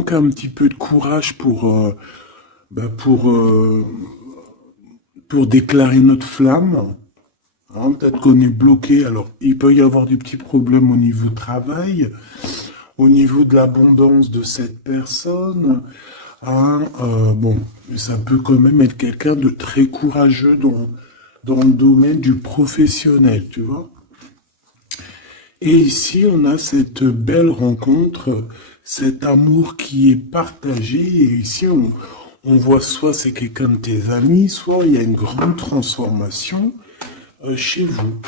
manque un petit peu de courage bah, pour, euh, pour déclarer notre flamme. Hein, peut-être qu'on est bloqué. Alors, il peut y avoir des petits problèmes au niveau du travail, au niveau de l'abondance de cette personne. Hein, bon, ça peut quand même être quelqu'un de très courageux dans le domaine du professionnel, tu vois. Et ici, on a cette belle rencontre, cet amour qui est partagé. Et ici, on voit soit c'est quelqu'un de tes amis, soit il y a une grande transformation chez vous.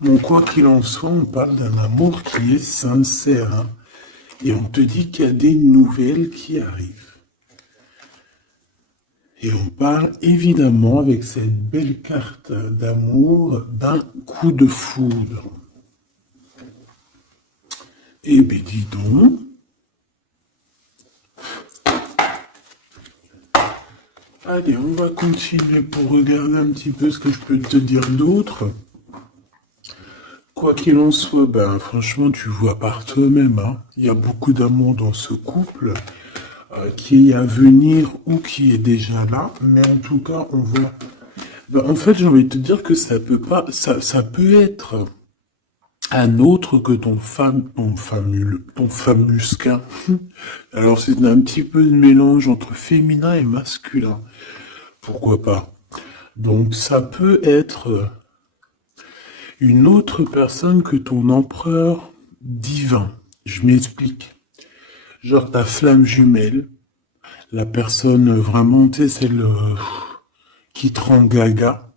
Bon, quoi qu'il en soit, on parle d'un amour qui est sincère. Hein. Et on te dit qu'il y a des nouvelles qui arrivent. Et on parle évidemment avec cette belle carte d'amour d'un coup de foudre. Eh bien, dis donc. Allez, on va continuer pour regarder un petit peu ce que je peux te dire d'autre. Quoi qu'il en soit, ben franchement, tu vois par toi-même, hein, il y a beaucoup d'amour dans ce couple qui est à venir ou qui est déjà là. Mais en tout cas, on voit. Ben, en fait, j'ai envie de te dire que ça peut pas, ça peut être un autre que ton famusquin. Alors c'est un petit peu de mélange entre féminin et masculin. Pourquoi pas? Donc ça peut être une autre personne que ton empereur divin. Je m'explique. Genre ta flamme jumelle, la personne vraiment, tu sais, celle qui te rend gaga.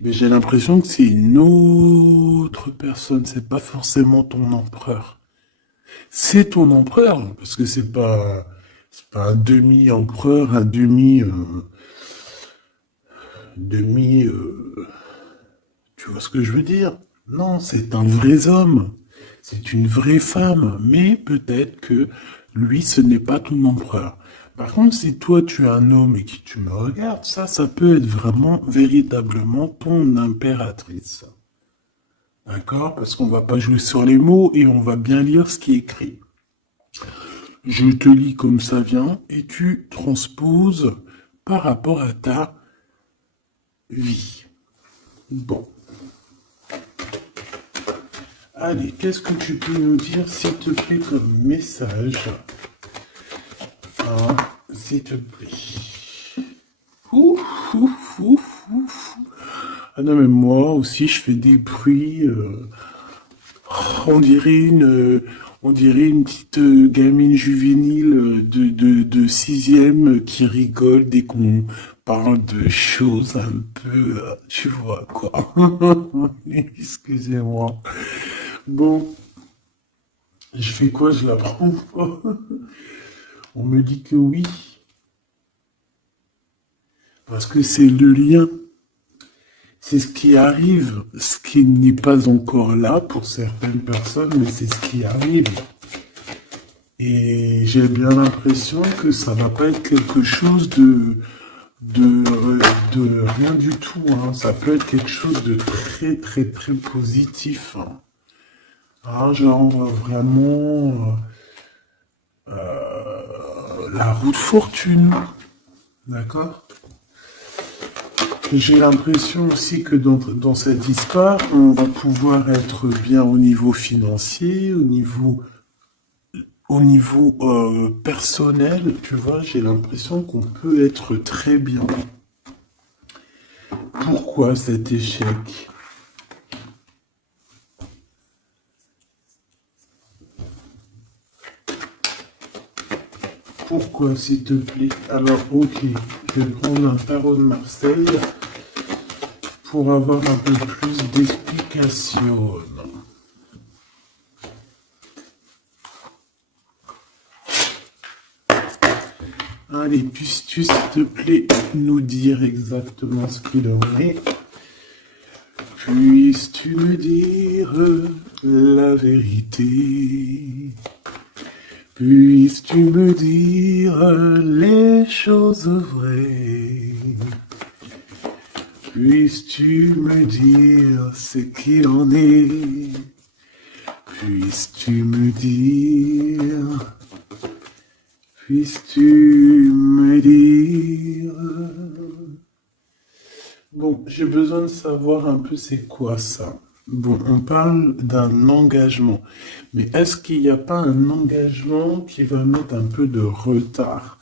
Mais j'ai l'impression que c'est une autre personne, c'est pas forcément ton empereur. C'est ton empereur, parce que c'est pas un demi-empereur, un demi, tu vois ce que je veux dire? Non, c'est un vrai homme. C'est une vraie femme. Mais peut-être que lui, ce n'est pas ton empereur. Par contre, si toi, tu es un homme et que tu me regardes, ça peut être vraiment, véritablement ton impératrice. D'accord? Parce qu'on va pas jouer sur les mots et on va bien lire ce qui est écrit. Je te lis comme ça vient et tu transposes par rapport à ta vie. Bon. Allez, qu'est-ce que tu peux nous dire, s'il te plaît, comme message? Hein, s'il te plaît. Ouf, ouf, ouf, ouf. Ah non, mais moi aussi, je fais des bruits. On dirait on dirait une petite gamine juvénile de sixième qui rigole dès qu'on parle de choses un peu, tu vois, quoi. Excusez-moi. Bon, je fais quoi? Je la prends pas. On me dit que oui, parce que c'est le lien. C'est ce qui arrive, ce qui n'est pas encore là pour certaines personnes, mais c'est ce qui arrive. Et j'ai bien l'impression que ça va pas être quelque chose de, de rien du tout. Hein. Ça peut être quelque chose de très très très positif. Hein. Ah, genre vraiment la roue de fortune. D'accord? J'ai l'impression aussi que dans cette histoire, on va pouvoir être bien au niveau financier, au niveau personnel, tu vois, j'ai l'impression qu'on peut être très bien. Pourquoi cet échec? Pourquoi, s'il te plaît? Alors, ok, je vais prendre un tarot de Marseille pour avoir un peu plus d'explications. Allez, puisses-tu, s'il te plaît, nous dire exactement ce qu'il en est? Puisses-tu me dire la vérité? Puisses-tu me dire les choses vraies? Puisses-tu me dire ce qu'il en est Puisses-tu me dire, puisses-tu me dire. Bon, j'ai besoin de savoir un peu c'est quoi ça. Bon, on parle d'un engagement, mais est-ce qu'il n'y a pas un engagement qui va mettre un peu de retard?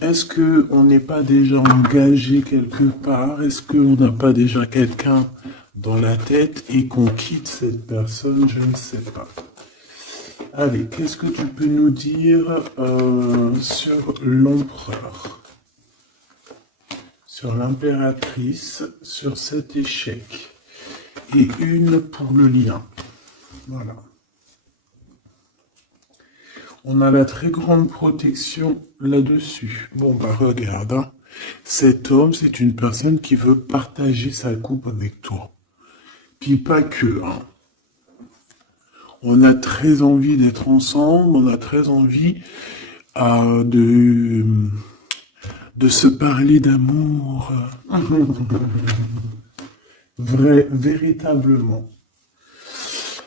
Est-ce que on n'est pas déjà engagé quelque part? Est-ce qu'on n'a pas déjà quelqu'un dans la tête et qu'on quitte cette personne? Je ne sais pas. Allez, qu'est-ce que tu peux nous dire sur l'empereur, sur l'impératrice, sur cet échec? Et une pour le lien. Voilà. On a la très grande protection là-dessus. Bon, bah regarde, hein. Cet homme, c'est une personne qui veut partager sa coupe avec toi. Puis pas que, hein. On a très envie d'être ensemble, on a très envie de se parler d'amour. Véritablement.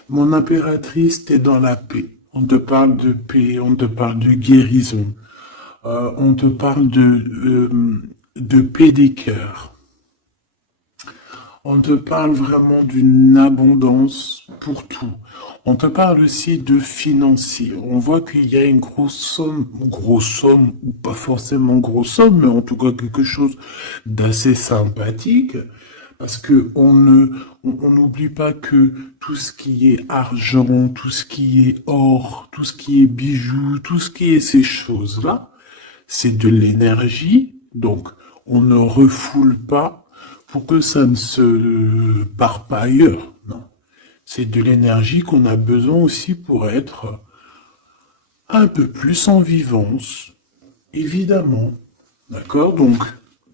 Mon impératrice, t'es dans la paix. On te parle de paix, on te parle de guérison, on te parle de paix des cœurs. On te parle vraiment d'une abondance pour tout. On te parle aussi de financier. On voit qu'il y a une grosse somme, ou pas forcément grosse somme, mais en tout cas quelque chose d'assez sympathique. Parce que on n'oublie pas que tout ce qui est argent, tout ce qui est or, tout ce qui est bijoux, tout ce qui est ces choses-là, c'est de l'énergie. Donc, on ne refoule pas pour que ça ne se part pas ailleurs. Non. C'est de l'énergie qu'on a besoin aussi pour être un peu plus en vivance. Évidemment. D'accord? Donc,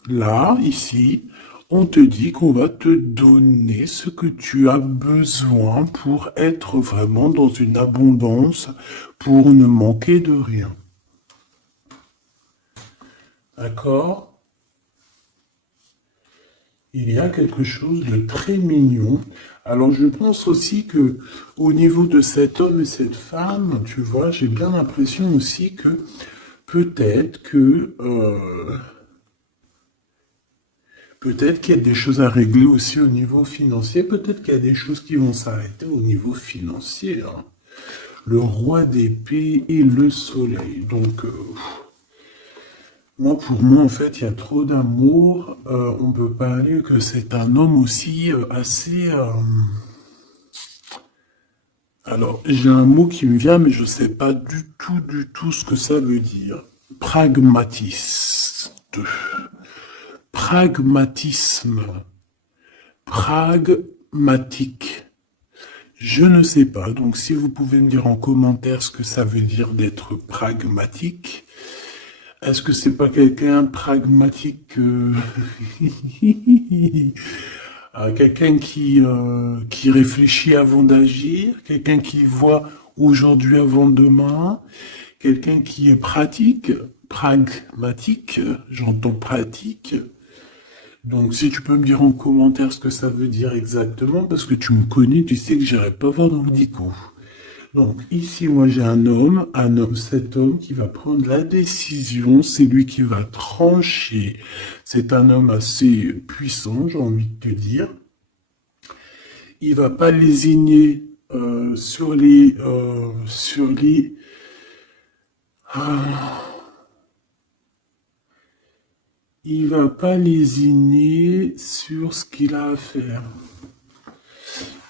là, ici, on te dit qu'on va te donner ce que tu as besoin pour être vraiment dans une abondance, pour ne manquer de rien. D'accord? Il y a quelque chose de très mignon. Alors je pense aussi que au niveau de cet homme et cette femme, tu vois, j'ai bien l'impression aussi que peut-être que peut-être qu'il y a des choses à régler aussi au niveau financier. Peut-être qu'il y a des choses qui vont s'arrêter au niveau financier. Hein. Le roi d'épée et le soleil. Donc, moi, pour moi, en fait, il y a trop d'amour. On peut parler que c'est un homme aussi assez... Alors, j'ai un mot qui me vient, mais je ne sais pas du tout ce que ça veut dire. Pragmatiste. Pragmatisme. Pragmatique. Je ne sais pas. Donc, si vous pouvez me dire en commentaire ce que ça veut dire d'être pragmatique. Est-ce que c'est pas quelqu'un pragmatique quelqu'un qui réfléchit avant d'agir, quelqu'un qui voit aujourd'hui avant demain, quelqu'un qui est pratique, pragmatique, j'entends pratique. Donc si tu peux me dire en commentaire ce que ça veut dire exactement, parce que tu me connais, tu sais que j'irai pas voir dans le dico. Donc ici, moi j'ai cet homme qui va prendre la décision, c'est lui qui va trancher. C'est un homme assez puissant, j'ai envie de te dire. Il va pas lésigner sur les... il va pas lésiner sur ce qu'il a à faire.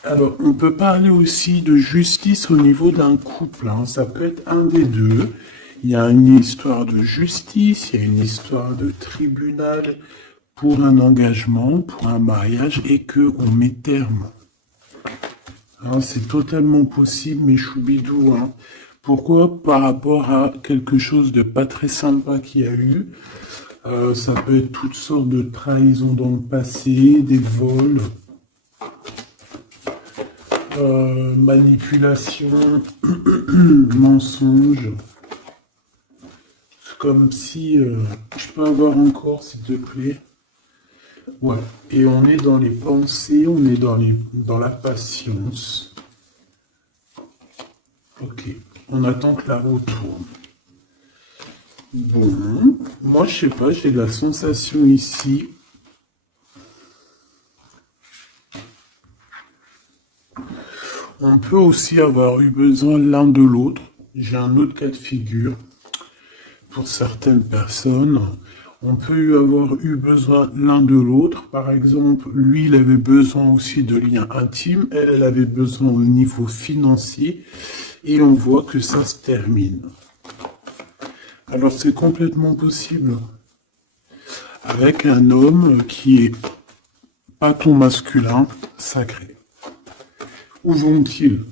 Alors, on peut parler aussi de justice au niveau d'un couple. Hein. Ça peut être un des deux. Il y a une histoire de justice, il y a une histoire de tribunal pour un engagement, pour un mariage, et qu'on met terme. Hein, c'est totalement possible, mais choubidou. Hein. Pourquoi? Par rapport à quelque chose de pas très sympa qu'il y a eu. Ça peut être toutes sortes de trahisons dans le passé, des vols. Manipulation, mensonge. C'est comme si... je peux avoir encore, s'il te plaît. Ouais. Et on est dans les pensées, on est dans la patience. Ok, on attend que la roue tourne. Bon, moi je sais pas, j'ai la sensation ici. On peut aussi avoir eu besoin l'un de l'autre. J'ai un autre cas de figure. Pour certaines personnes, on peut avoir eu besoin l'un de l'autre. Par exemple, lui, il avait besoin aussi de liens intimes. Elle avait besoin au niveau financier. Et on voit que ça se termine. Alors c'est complètement possible. Avec un homme qui est pas ton masculin sacré. Où vont-ils?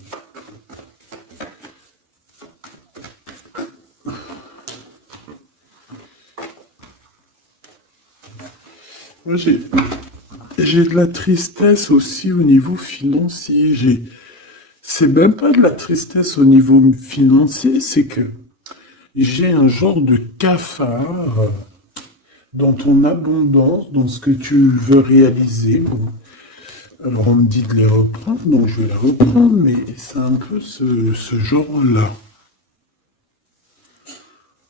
Moi, j'ai de la tristesse aussi au niveau financier. C'est même pas de la tristesse au niveau financier, c'est que j'ai un genre de cafard dans ton abondance, dans ce que tu veux réaliser. Bon. Alors on me dit de les reprendre, donc je vais les reprendre, mais c'est un peu ce genre-là.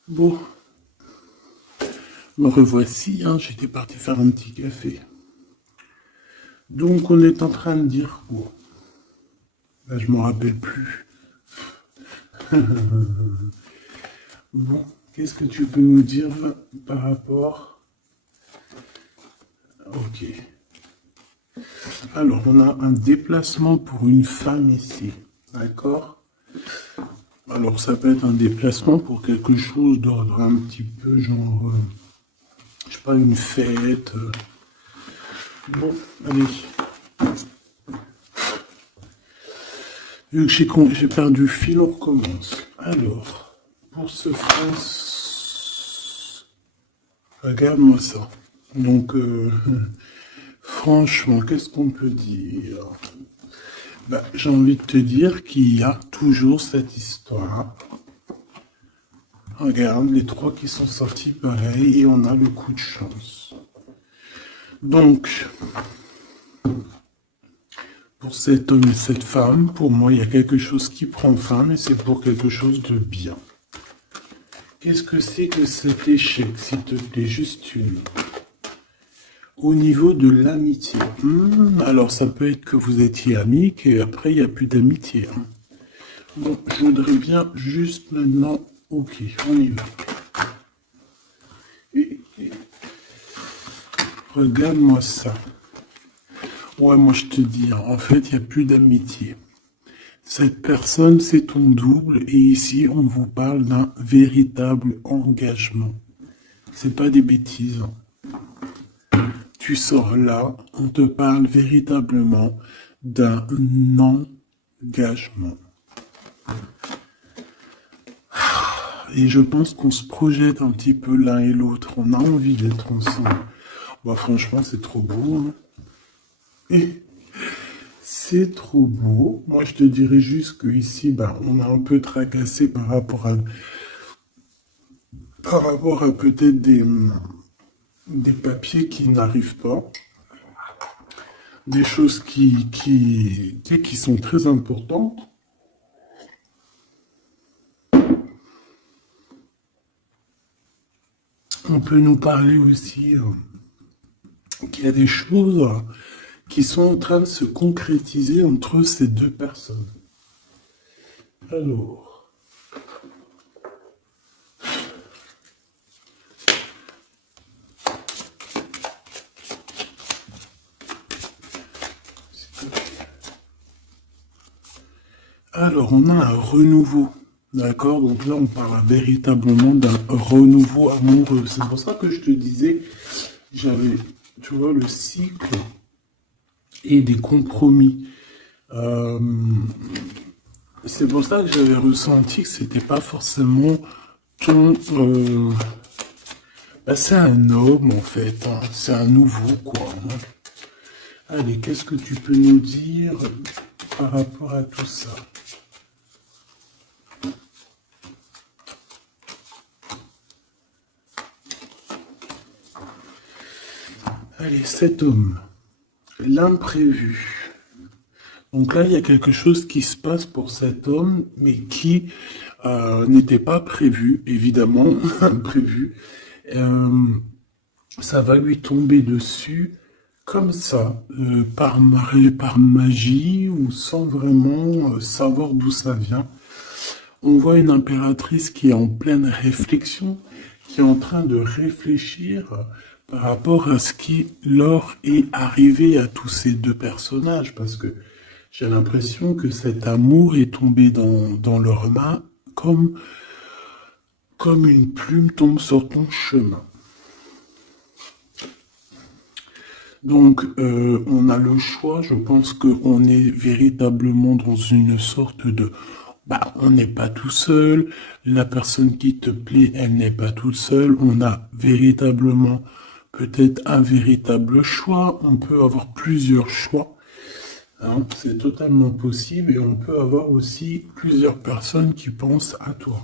Bon, me revoici, hein, j'étais parti faire un petit café. Donc on est en train de dire quoi? Là, je m'en rappelle plus. Bon, qu'est-ce que tu peux nous dire par rapport? Ok. Alors, on a un déplacement pour une femme ici. D'accord? Alors, ça peut être un déplacement pour quelque chose d'ordre un petit peu genre, je sais pas, une fête. Bon, allez. Vu que j'ai perdu le fil, on recommence. Alors, pour ce France, regarde-moi ça. Donc, franchement, qu'est-ce qu'on peut dire? Bah, j'ai envie de te dire qu'il y a toujours cette histoire. Regarde, les trois qui sont sortis pareil, et on a le coup de chance. Donc, pour cet homme et cette femme, pour moi, il y a quelque chose qui prend fin, mais c'est pour quelque chose de bien. Qu'est-ce que c'est que cet échec, s'il te plaît, juste une? Au niveau de l'amitié. Alors, ça peut être que vous étiez amis, qu'après, il n'y a plus d'amitié. Bon, je voudrais bien juste maintenant... Ok, on y va. Regarde-moi ça. Ouais, moi je te dis, en fait, il n'y a plus d'amitié. Cette personne, c'est ton double, et ici, on vous parle d'un véritable engagement. C'est pas des bêtises. Tu sors là, on te parle véritablement d'un engagement. Et je pense qu'on se projette un petit peu l'un et l'autre. On a envie d'être ensemble. Bah, franchement, c'est trop beau. Hein. Et c'est trop beau. Moi, je te dirais juste que ici, bah, on a un peu tracassé par rapport à peut-être des papiers qui n'arrivent pas. Des choses qui sont très importantes. On peut nous parler aussi qu'il y a des choses qui sont en train de se concrétiser entre ces deux personnes. Alors, on a un renouveau. D'accord? Donc là, on parle véritablement d'un renouveau amoureux. C'est pour ça que je te disais, j'avais, tu vois, le cycle et des compromis. C'est pour ça que j'avais ressenti que c'était pas forcément ton... bah, c'est un homme, en fait. Hein. C'est un nouveau, quoi. Hein. Allez, qu'est-ce que tu peux nous dire par rapport à tout ça? Allez, cet homme, l'imprévu. Donc là, il y a quelque chose qui se passe pour cet homme, mais qui n'était pas prévu, évidemment, prévu. Euh, Ça va lui tomber dessus comme ça, par magie ou sans vraiment savoir d'où ça vient. On voit une impératrice qui est en pleine réflexion, qui est en train de réfléchir par rapport à ce qui leur est arrivé à tous ces deux personnages, parce que j'ai l'impression que cet amour est tombé dans leurs mains comme une plume tombe sur ton chemin. Donc, on a le choix. Je pense qu'on est véritablement dans une sorte de... Bah, on n'est pas tout seul. La personne qui te plaît, elle n'est pas toute seule. On a véritablement peut-être un véritable choix. On peut avoir plusieurs choix. Hein, c'est totalement possible. Et on peut avoir aussi plusieurs personnes qui pensent à toi.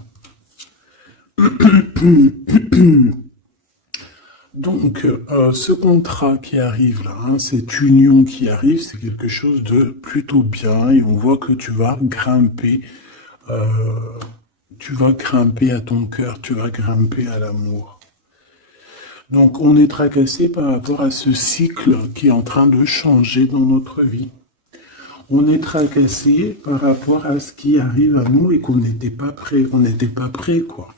Donc, ce contrat qui arrive là, hein, cette union qui arrive, c'est quelque chose de plutôt bien et on voit que euh, tu vas grimper à ton cœur, tu vas grimper à l'amour. Donc, on est tracassé par rapport à ce cycle qui est en train de changer dans notre vie. On est tracassé par rapport à ce qui arrive à nous et qu'on n'était pas prêt, quoi.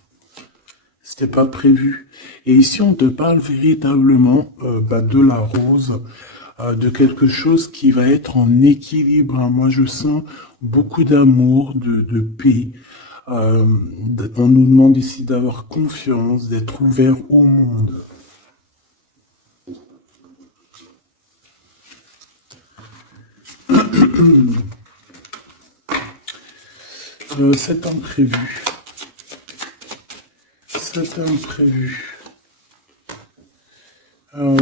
C'était pas prévu. Et ici, on te parle véritablement de la rose, de quelque chose qui va être en équilibre. Hein. Moi, je sens beaucoup d'amour, de paix. On nous demande ici d'avoir confiance, d'être ouvert au monde. C'est imprévu. C'est imprévu.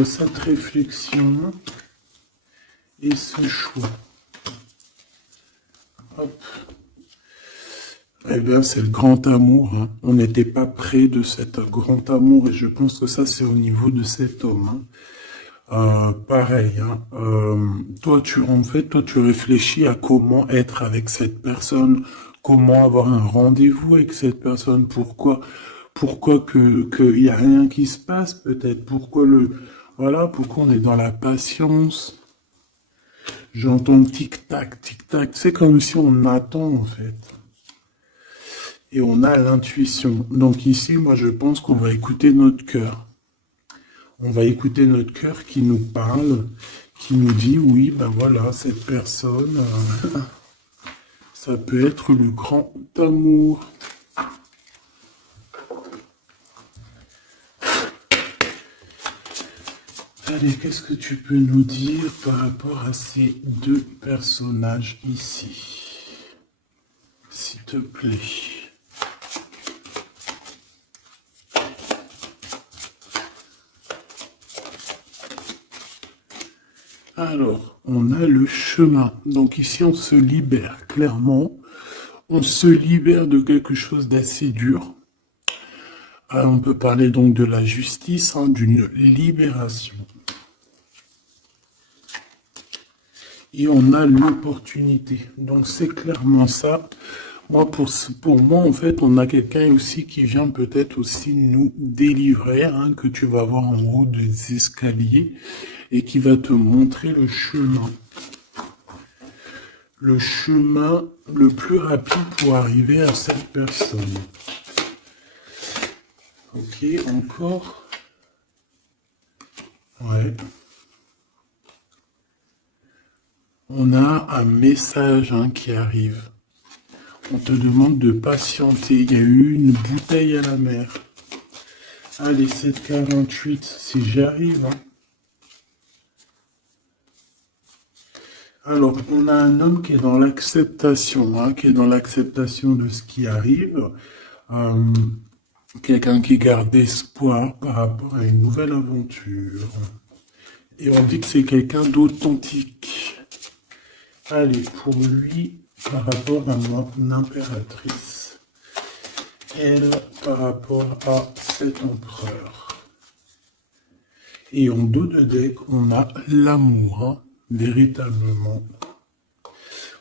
Cette réflexion et ce choix. Hop. Eh bien, c'est le grand amour. Hein. On n'était pas près de cet grand amour et je pense que ça, c'est au niveau de cet homme. Hein. Pareil. Hein. Toi, tu réfléchis à comment être avec cette personne, comment avoir un rendez-vous avec cette personne, pourquoi qu'il y a rien qui se passe, peut-être, pourquoi on est dans la patience. J'entends tic-tac, tic-tac. C'est comme si on attend, en fait. Et on a l'intuition. Donc ici, moi, je pense qu'on va écouter notre cœur. On va écouter notre cœur qui nous parle, qui nous dit, oui, ben voilà, cette personne, ça peut être le grand amour. Allez, qu'est-ce que tu peux nous dire par rapport à ces deux personnages ici? S'il te plaît. Alors, on a le chemin. Donc ici, on se libère, clairement. On se libère de quelque chose d'assez dur. On peut parler donc de la justice, hein, d'une libération. Et on a l'opportunité. Donc c'est clairement ça. Moi, pour moi, en fait, on a quelqu'un aussi qui vient peut-être aussi nous délivrer, hein, que tu vas voir en haut des escaliers et qui va te montrer le chemin. Le chemin le plus rapide pour arriver à cette personne. Ok, encore. Ouais. On a un message, hein, qui arrive. On te demande de patienter. Il y a eu une bouteille à la mer. Allez, 7,48, si j'y arrive. Hein. Alors, on a un homme qui est dans l'acceptation, hein, qui est dans l'acceptation de ce qui arrive. Quelqu'un qui garde espoir par rapport à une nouvelle aventure. Et on dit que c'est quelqu'un d'authentique. Allez, pour lui, par rapport à mon impératrice. Elle, par rapport à cet empereur. Et en dos de deck, on a l'amour, hein, véritablement.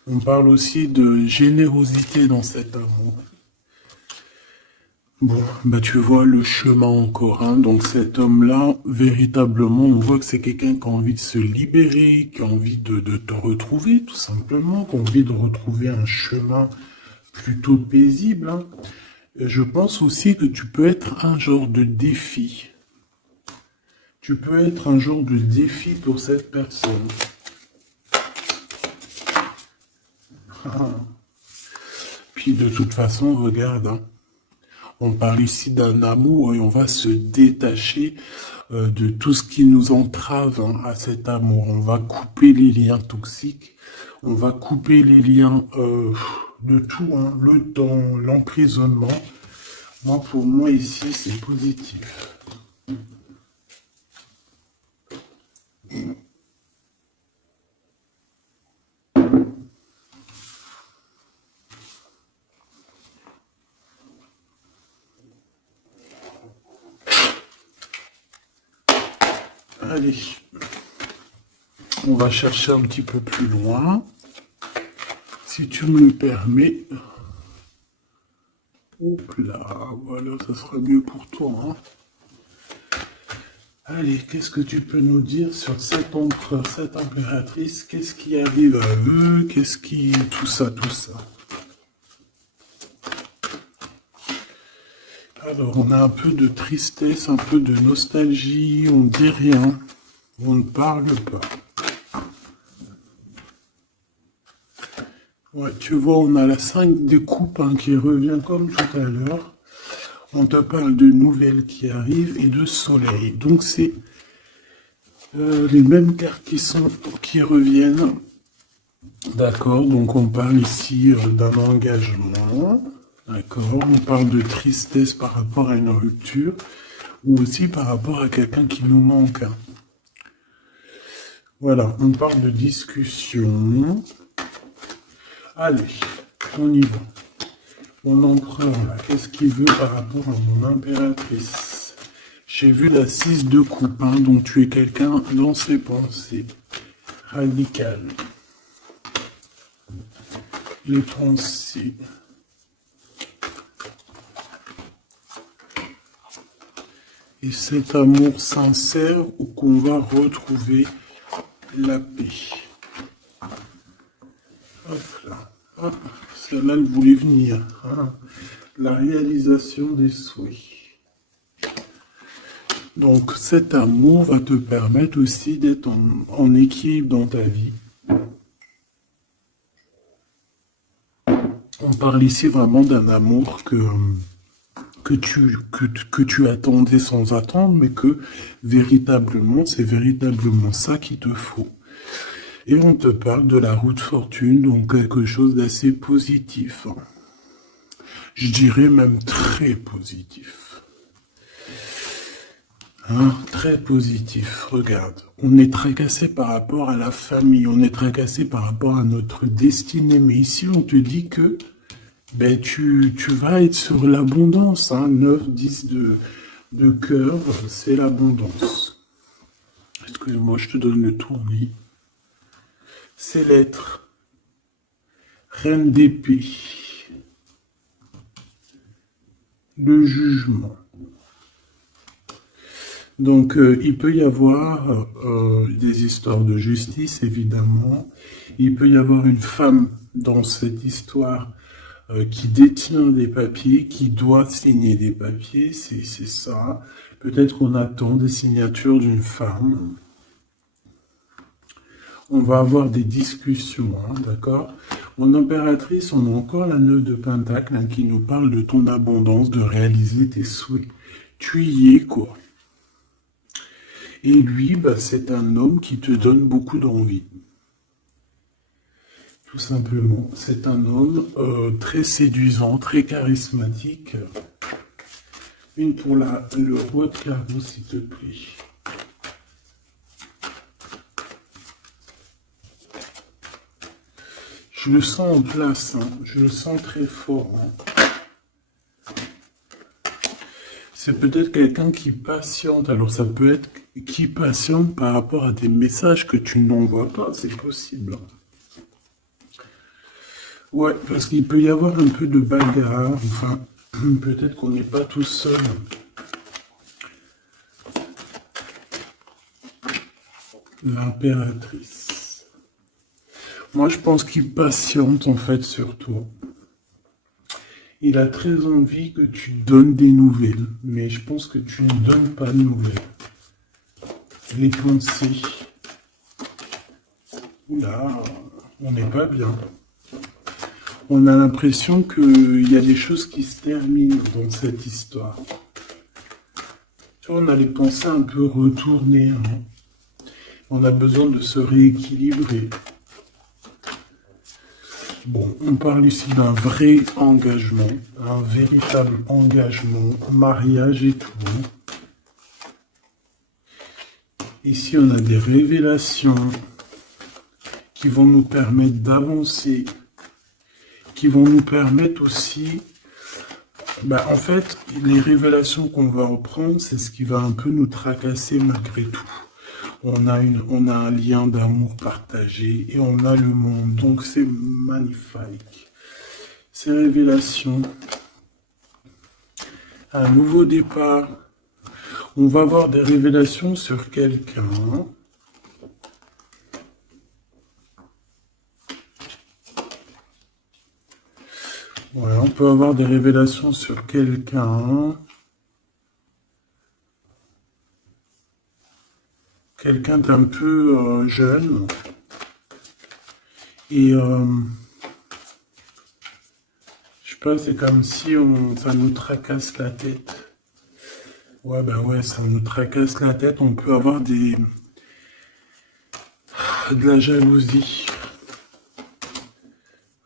On parle aussi de générosité dans cet amour. Bon, bah tu vois le chemin encore, hein. Donc cet homme-là, véritablement, on voit que c'est quelqu'un qui a envie de se libérer, qui a envie de te retrouver, tout simplement, qui a envie de retrouver un chemin plutôt paisible, hein. Et je pense aussi que tu peux être un genre de défi. Tu peux être un genre de défi pour cette personne. Puis de toute façon, regarde, hein. On parle ici d'un amour et on va se détacher de tout ce qui nous entrave, hein, à cet amour. On va couper les liens toxiques, on va couper les liens de tout, hein, le temps, l'emprisonnement. Moi, pour moi, ici, c'est positif. Allez, on va chercher un petit peu plus loin. Si tu me le permets. Hop là, voilà, ça sera mieux pour toi, hein. Allez, qu'est-ce que tu peux nous dire sur cet empereur, cette impératrice? Qu'est-ce qui arrive à eux? Qu'est-ce qui... Tout ça, tout ça. Alors, on a un peu de tristesse, un peu de nostalgie, on ne dit rien, on ne parle pas. Ouais, tu vois, on a la 5 de coupe, hein, qui revient comme tout à l'heure. On te parle de nouvelles qui arrivent et de soleil. Donc, c'est les mêmes cartes qui reviennent. D'accord, donc on parle ici d'un engagement. D'accord, on parle de tristesse par rapport à une rupture ou aussi par rapport à quelqu'un qui nous manque. Voilà, on parle de discussion. Allez, on y va. Mon empereur, là, qu'est-ce qu'il veut par rapport à mon impératrice? J'ai vu la 6 de coupe, hein, donc tu es quelqu'un dans ses pensées. Radical. Les pensées. Et cet amour sincère où qu'on va retrouver la paix. Hop là. Hop. Celle-là, elle voulait venir, hein. La réalisation des souhaits. Donc cet amour va te permettre aussi d'être en équilibre dans ta vie. On parle ici vraiment d'un amour que tu attendais sans attendre, mais que véritablement, c'est véritablement ça qu'il te faut. Et on te parle de la roue de fortune, donc quelque chose d'assez positif. Je dirais même très positif. Hein, très positif. Regarde, on est tracassé par rapport à la famille, on est tracassé par rapport à notre destinée. Mais ici, on te dit que ben, tu vas être sur l'abondance. Hein, 9, 10 de cœur, c'est l'abondance. Excuse-moi, je te donne le tournis. C'est l'être. Reine d'épée. Le jugement. Donc, il peut y avoir des histoires de justice, évidemment. Il peut y avoir une femme dans cette histoire qui détient des papiers, qui doit signer des papiers, c'est ça. Peut-être qu'on attend des signatures d'une femme. On va avoir des discussions, hein, d'accord? Mon impératrice, on a encore la 9 de Pentacle, hein, qui nous parle de ton abondance, de réaliser tes souhaits. Tu y es, quoi. Et lui, bah, c'est un homme qui te donne beaucoup d'envie. Tout simplement. C'est un homme très séduisant, très charismatique. Une pour le roi de carreau, s'il te plaît. Je le sens en place, hein. Je le sens très fort. Hein. C'est peut-être quelqu'un qui patiente. Alors ça peut être qui patiente par rapport à des messages que tu n'envoies pas, c'est possible. Ouais, parce qu'il peut y avoir un peu de bagarre. Enfin, peut-être qu'on n'est pas tout seul. L'impératrice. Moi, je pense qu'il patiente en fait sur toi. Il a très envie que tu donnes des nouvelles, mais je pense que tu ne donnes pas de nouvelles. Les pensées. Là, on n'est pas bien. On a l'impression qu'il y a des choses qui se terminent dans cette histoire. Tu vois, on a les pensées un peu retournées. Hein. On a besoin de se rééquilibrer. Bon, on parle ici d'un vrai engagement, un véritable engagement, mariage et tout. Ici, on a des révélations qui vont nous permettre d'avancer, qui vont nous permettre aussi... en fait, les révélations qu'on va reprendre, c'est ce qui va un peu nous tracasser malgré tout. On a un lien d'amour partagé et on a le monde. Donc c'est magnifique. Ces révélations, un nouveau départ. On va avoir des révélations sur quelqu'un. Ouais, on peut avoir des révélations sur quelqu'un. Quelqu'un d'un peu jeune. Et je sais pas, c'est comme si ça nous tracasse la tête. Ouais, ouais, ça nous tracasse la tête. On peut avoir de la jalousie.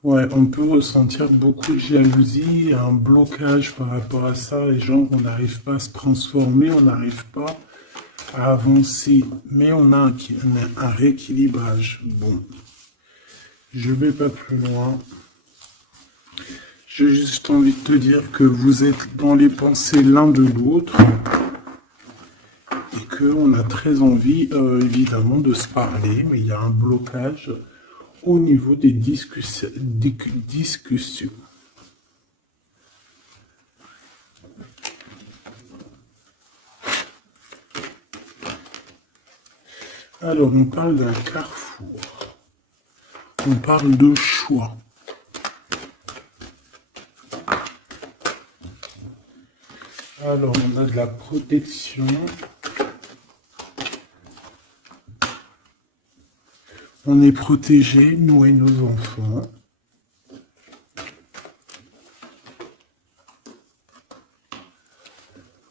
Ouais, on peut ressentir beaucoup de jalousie, un blocage par rapport à ça. Les gens, on n'arrive pas à se transformer, on n'arrive pas à avancer. Mais on a un rééquilibrage. Bon, je vais pas plus loin. J'ai juste envie de te dire que vous êtes dans les pensées l'un de l'autre et qu'on a très envie, évidemment, de se parler, mais il y a un blocage au niveau des discussions. Alors, on parle d'un carrefour. On parle de choix. Alors, on a de la protection. On est protégé, nous et nos enfants.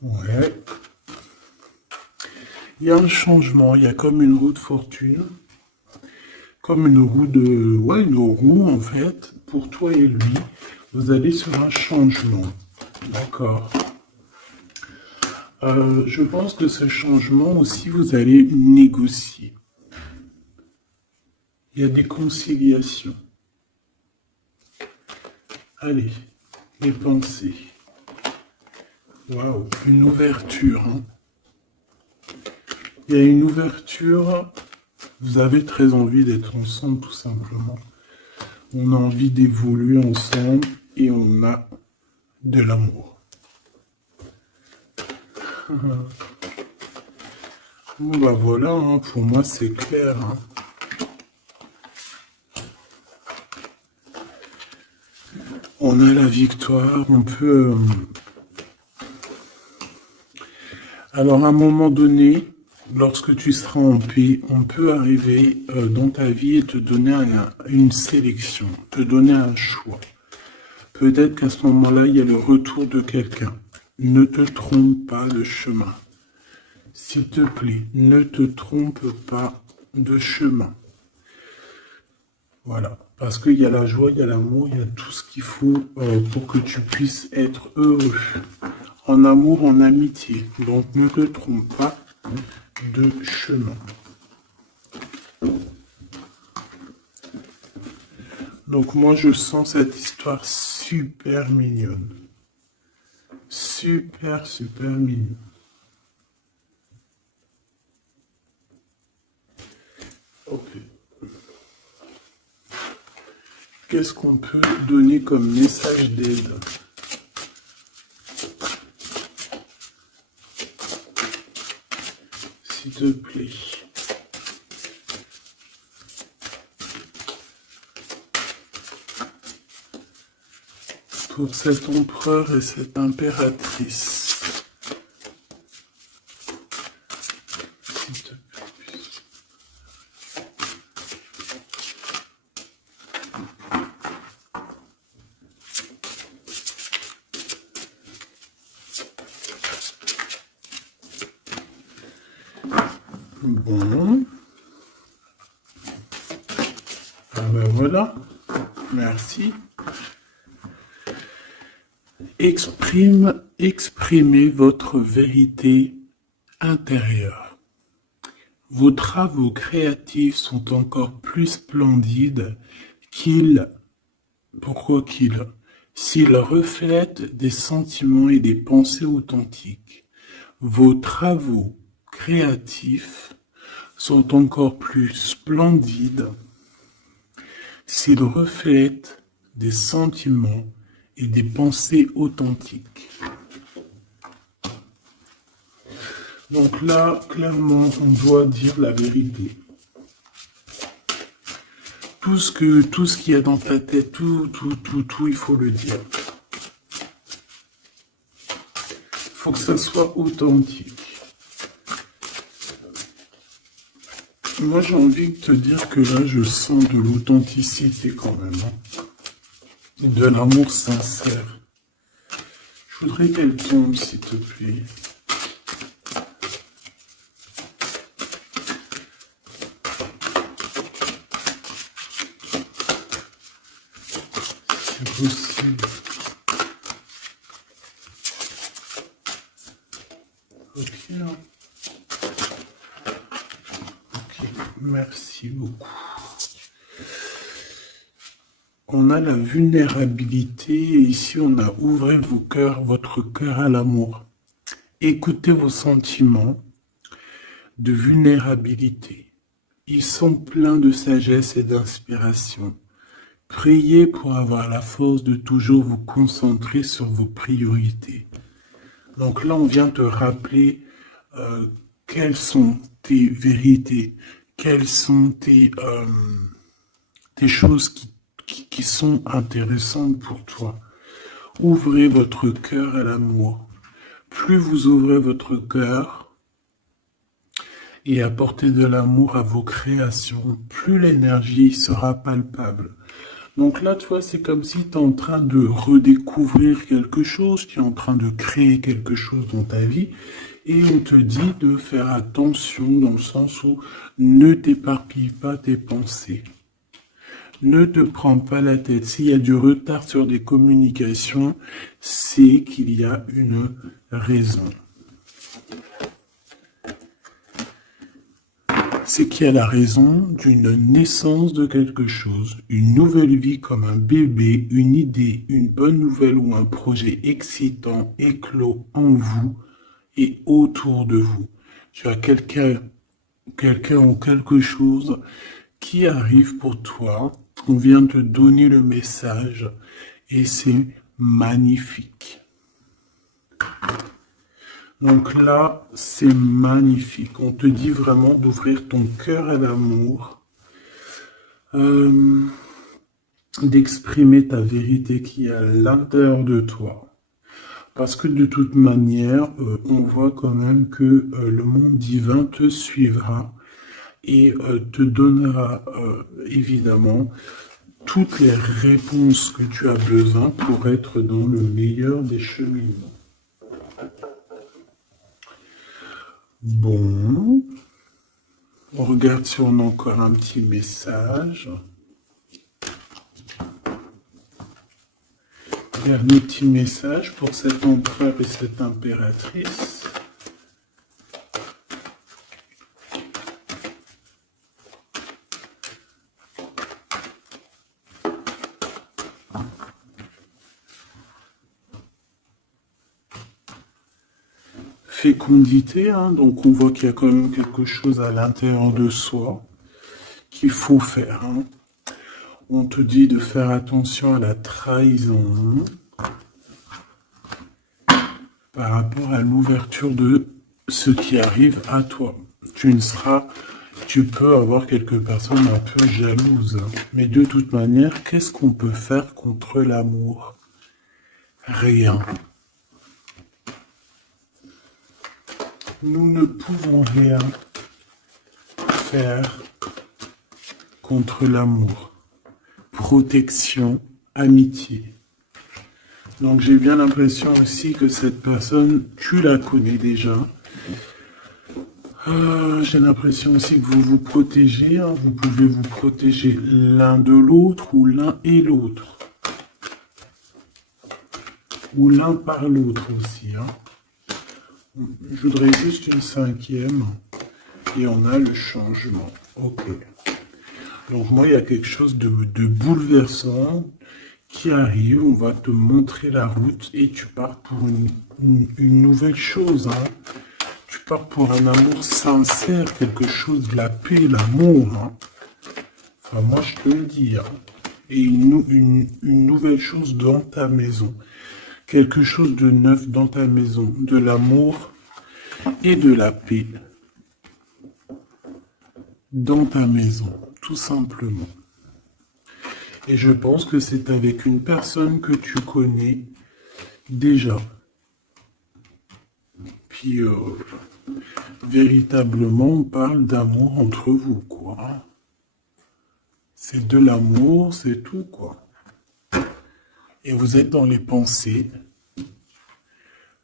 Ouais. Il y a un changement, il y a comme une roue de fortune. Comme une roue de... Ouais, une roue en fait. Pour toi et lui, vous allez sur un changement. D'accord. Je pense que ce changement aussi, vous allez négocier. Il y a des conciliations. Allez, les pensées. Waouh, une ouverture. Hein. Il y a une ouverture. Vous avez très envie d'être ensemble, tout simplement. On a envie d'évoluer ensemble et on a de l'amour. Bon, voilà, hein, pour moi c'est clair. Hein. On a la victoire, on peut... Alors à un moment donné, lorsque tu seras en paix, on peut arriver dans ta vie et te donner une sélection, te donner un choix. Peut-être qu'à ce moment-là, il y a le retour de quelqu'un. Ne te trompe pas de chemin. S'il te plaît, ne te trompe pas de chemin. Voilà. Parce qu'il y a la joie, il y a l'amour, il y a tout ce qu'il faut pour que tu puisses être heureux. En amour, en amitié. Donc ne te trompe pas de chemin. Donc moi je sens cette histoire super mignonne. Super, super mignonne. Ok. Qu'est-ce qu'on peut donner comme message d'aide? S'il te plaît. Pour cet empereur et cette impératrice. S'il te plaît. Bon. Ah ben voilà. Merci. Exprimez votre vérité intérieure. Vos travaux créatifs sont encore plus splendides s'ils reflètent des sentiments et des pensées authentiques. Vos travaux créatifs sont encore plus splendides s'ils reflètent des sentiments et des pensées authentiques. Donc là, clairement, on doit dire la vérité. Tout ce qu'il y a dans ta tête, tout, il faut le dire. Il faut que ça soit authentique. Moi, j'ai envie de te dire que là, je sens de l'authenticité quand même. De l'amour sincère. Je voudrais qu'elle tombe, s'il te plaît. C'est possible. Ok. Ok, merci beaucoup. On a la vulnérabilité, et ici on a ouvrez votre cœur à l'amour. Écoutez vos sentiments de vulnérabilité. Ils sont pleins de sagesse et d'inspiration. Priez pour avoir la force de toujours vous concentrer sur vos priorités. Donc là, on vient te rappeler quelles sont tes vérités, quelles sont tes choses qui sont intéressantes pour toi. Ouvrez votre cœur à l'amour. Plus vous ouvrez votre cœur et apportez de l'amour à vos créations, plus l'énergie sera palpable. Donc là, tu vois, c'est comme si tu es en train de redécouvrir quelque chose, tu es en train de créer quelque chose dans ta vie, et on te dit de faire attention dans le sens où ne t'éparpille pas tes pensées. Ne te prends pas la tête. S'il y a du retard sur des communications, c'est qu'il y a une raison. C'est qu'il y a la raison d'une naissance de quelque chose, une nouvelle vie comme un bébé, une idée, une bonne nouvelle ou un projet excitant éclos en vous et autour de vous. Tu as quelqu'un ou quelque chose qui arrive pour toi. On vient te donner le message et c'est magnifique. Donc là, c'est magnifique. On te dit vraiment d'ouvrir ton cœur à l'amour, d'exprimer ta vérité qui est à l'intérieur de toi. Parce que de toute manière, on voit quand même que le monde divin te suivra et te donnera évidemment toutes les réponses que tu as besoin pour être dans le meilleur des cheminements. Bon, on regarde si on a encore un petit message. Dernier petit message pour cet empereur et cette impératrice. Fécondité, hein, donc on voit qu'il y a quand même quelque chose à l'intérieur de soi qu'il faut faire. Hein. On te dit de faire attention à la trahison par rapport à l'ouverture de ce qui arrive à toi. Tu peux avoir quelques personnes un peu jalouses. Mais de toute manière, qu'est-ce qu'on peut faire contre l'amour? Rien. Nous ne pouvons rien faire contre l'amour. Protection, amitié. Donc j'ai bien l'impression aussi que cette personne, tu la connais déjà. J'ai l'impression aussi que vous vous protégez. Hein. Vous pouvez vous protéger l'un de l'autre ou l'un et l'autre. Ou l'un par l'autre aussi. Hein. Je voudrais juste une cinquième. Et on a le changement. Ok. Donc moi, il y a quelque chose de bouleversant qui arrive. On va te montrer la route et tu pars pour une nouvelle chose. Hein. Tu pars pour un amour sincère, quelque chose de la paix, l'amour. Hein. Enfin, moi, je te le dis. Hein. Et une nouvelle chose dans ta maison. Quelque chose de neuf dans ta maison. De l'amour et de la paix. Dans ta maison, tout simplement. Et je pense que c'est avec une personne que tu connais déjà. Puis, véritablement, on parle d'amour entre vous, quoi. C'est de l'amour, c'est tout, quoi. Et vous êtes dans les pensées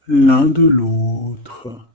l'un de l'autre.